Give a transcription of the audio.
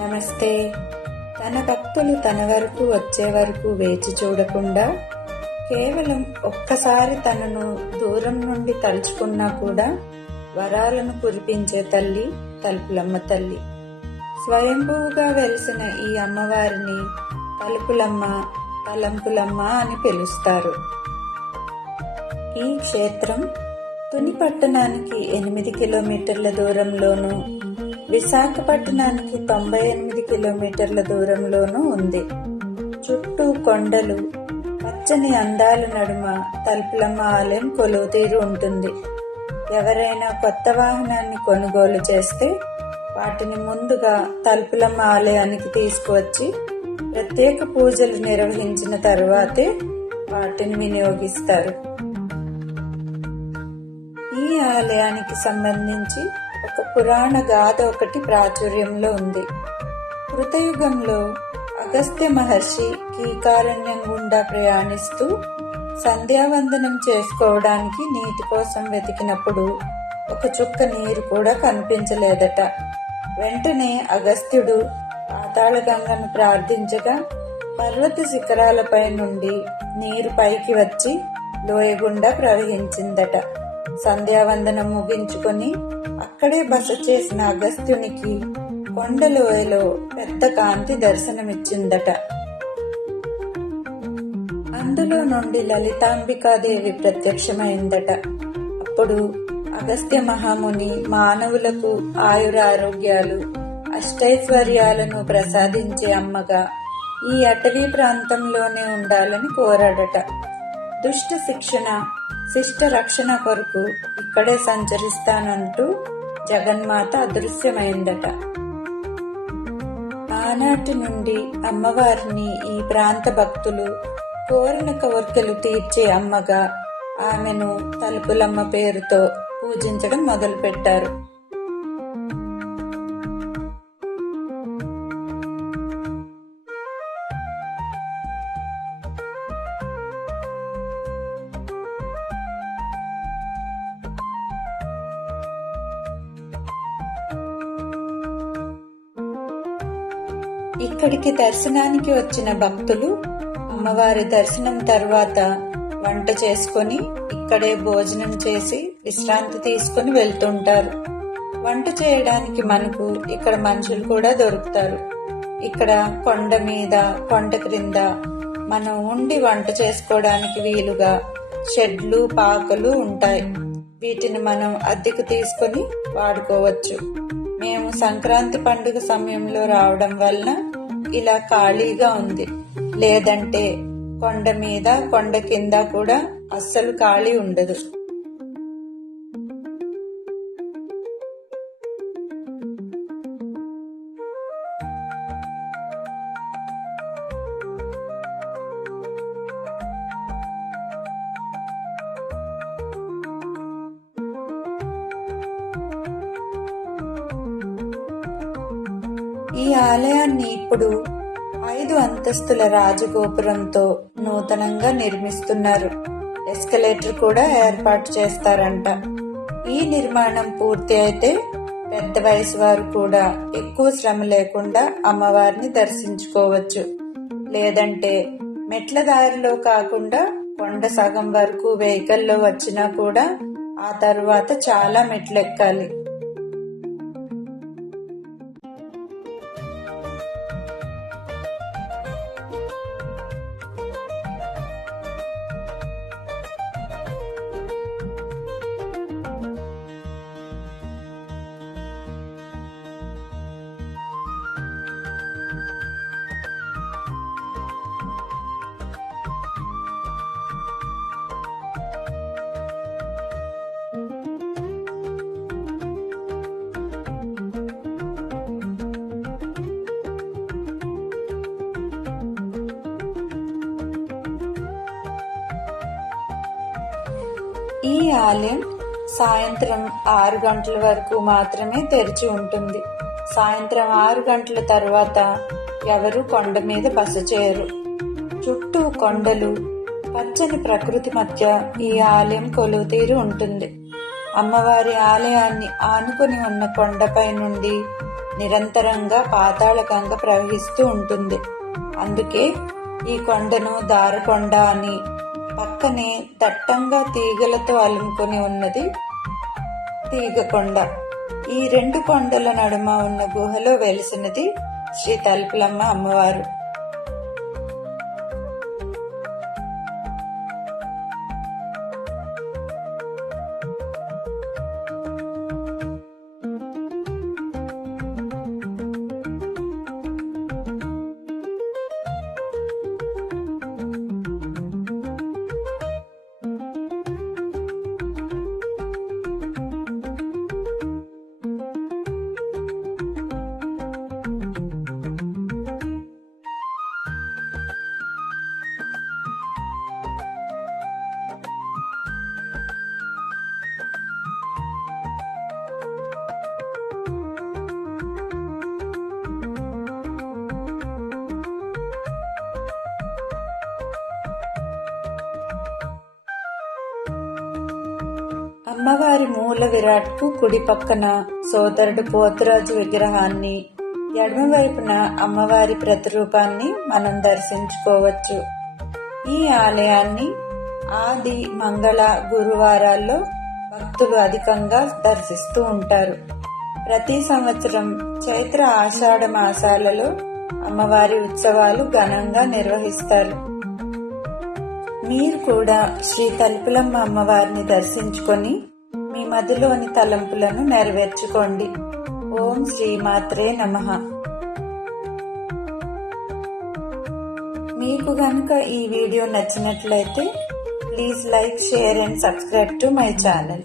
నమస్తే. తన భక్తులు తన వరకు వచ్చే వరకు వేచి చూడకుండా కేవలం ఒక్కసారి తనను దూరం నుండి తలుచుకున్నా కూడా వరాలను కురిపించే తల్లి తలుపులమ్మ తల్లి. స్వయంభూగా వెలిసిన ఈ అమ్మవారిని తలుపులమ్మ తలంపులమ్మ అని పిలుస్తారు. ఈ క్షేత్రం తుని పట్టణానికి ఎనిమిది కిలోమీటర్ల దూరంలోనూ విశాఖపట్నానికి తొంభై ఎనిమిది కిలోమీటర్ల దూరంలోనూ ఉంది. చుట్టూ కొండలు పచ్చని అందాల నడుమ తలుపులమ్మ ఆలయం కొలువుతీరు ఉంటుంది. ఎవరైనా కొత్త వాహనాన్ని కొనుగోలు చేస్తే వాటిని ముందుగా తలుపులమ్మ ఆలయానికి తీసుకువచ్చి ప్రత్యేక పూజలు నిర్వహించిన తర్వాతే వాటిని వినియోగిస్తారు. ఈ ఆలయానికి సంబంధించి ఒక పురాణ గాథ ఒకటి ప్రాచుర్యంలో ఉంది. కృతయుగంలో అగస్త్య మహర్షి కీకారణ్యం గుండా ప్రయాణిస్తూ సంధ్యావందనం చేసుకోవడానికి నీటి కోసం వెతికినప్పుడు ఒక చుక్క నీరు కూడా కనిపించలేదట. వెంటనే అగస్త్యుడు పాతాళగంగను ప్రార్థించగా పర్వత శిఖరాలపై నుండి నీరు పైకి వచ్చి లోయగుండా ప్రవహించిందట. సంధ్యావందనం ముగించుకొని అక్కడే బస చేసిన అగస్త్యునికి కొండలోయలో పెద్ద కాంతి దర్శనమిచ్చిందట. అందులో నుండి లలితాంబికాదేవి ప్రత్యక్షమైందట. అప్పుడు అగస్త్య మహాముని మానవులకు ఆయురారోగ్యాలు అష్టైశ్వర్యాలను ప్రసాదించే అమ్మగా ఈ అటవీ ప్రాంతంలోనే ఉండాలని కోరాడట. దుష్ట శిక్షణ శిష్ట రక్షణ కొరకు ఇక్కడే సంచరిస్తానంటూ జగన్మాత అదృశ్యమైందట. ఆనాటి నుండి అమ్మవారిని ఈ ప్రాంత భక్తులు కోరిన కోరికలు తీర్చే అమ్మగా ఆమెను తలుపులమ్మ పేరుతో పూజించడం మొదలుపెట్టారు. ఇక్కడికి దర్శనానికి వచ్చిన భక్తులు అమ్మవారి దర్శనం తర్వాత వంట చేసుకొని ఇక్కడే భోజనం చేసి విశ్రాంతి తీసుకుని వెళ్తుంటారు. వంట చేయడానికి మనకు ఇక్కడ మనుషులు కూడా దొరుకుతారు. ఇక్కడ కొండ మీద కొండ క్రింద మనం ఉండి వంట చేసుకోవడానికి వీలుగా షెడ్లు పాకలు ఉంటాయి. వీటిని మనం అద్దెకు తీసుకొని వాడుకోవచ్చు. మేము సంక్రాంతి పండుగ సమయంలో రావడం వలన ఇలా ఖాళీగా ఉంది. లేదంటే కొండ మీద కొండ కింద కూడా అస్సలు ఖాళీ ఉండదు. ఈ ఆలయాన్ని ఇప్పుడు ఐదు అంతస్తుల రాజగోపురంతో నూతనంగా నిర్మిస్తున్నారు. ఎస్కలేటర్ కూడా ఏర్పాటు చేస్తారంట. ఈ నిర్మాణం పూర్తి అయితే పెద్ద వయసు వారు కూడా ఎక్కువ శ్రమ లేకుండా అమ్మవారిని దర్శించుకోవచ్చు. లేదంటే మెట్ల దారిలో కాకుండా కొండ సగం వరకు వెహికల్లో వచ్చినా కూడా ఆ తర్వాత చాలా మెట్లు ఎక్కాలి ఈ ఆలయం సాయంత్రం ఆరు గంటల వరకు మాత్రమే తెరిచి ఉంటుంది. సాయంత్రం ఆరు గంటల తర్వాత ఎవరు కొండ మీద బస చేయరు. చుట్టూ కొండలు పచ్చని ప్రకృతి మధ్య ఈ ఆలయం కొలువుతీరు ఉంటుంది. అమ్మవారి ఆలయాన్ని ఆనుకొని ఉన్న కొండపై నుండి నిరంతరంగా పాతాళకంగా ప్రవహిస్తూ ఉంటుంది. అందుకే ఈ కొండను దారకొండ అని పక్కనే దట్టంగా తీగలతో అలుముకొని ఉన్నది తీగకొండ. ఈ రెండు కొండల నడుమ ఉన్న గుహలో వెలిసినది శ్రీ తలుపులమ్మ అమ్మవారు. అమ్మవారి మూల విరాట్కు కుడి పక్కన సోదరుడు పోతురాజు విగ్రహాన్ని ఎడమవైపున అమ్మవారి ప్రతిరూపాన్ని మనం దర్శించుకోవచ్చు. ఈ ఆలయాన్ని ఆది మంగళ గురువారాల్లో భక్తులు అధికంగా దర్శిస్తూ ఉంటారు. ప్రతి సంవత్సరం చైత్ర ఆషాఢ మాసాలలో అమ్మవారి ఉత్సవాలు ఘనంగా నిర్వహిస్తారు. మీరు కూడా శ్రీ తలుపులమ్మ అమ్మవారిని దర్శించుకొని మీ మదిలోని తలంపులను నెరవేర్చుకోండి. ఓం శ్రీమాత్రే నమ. మీకు గనుక ఈ వీడియో నచ్చినట్లయితే please like share and subscribe to my channel.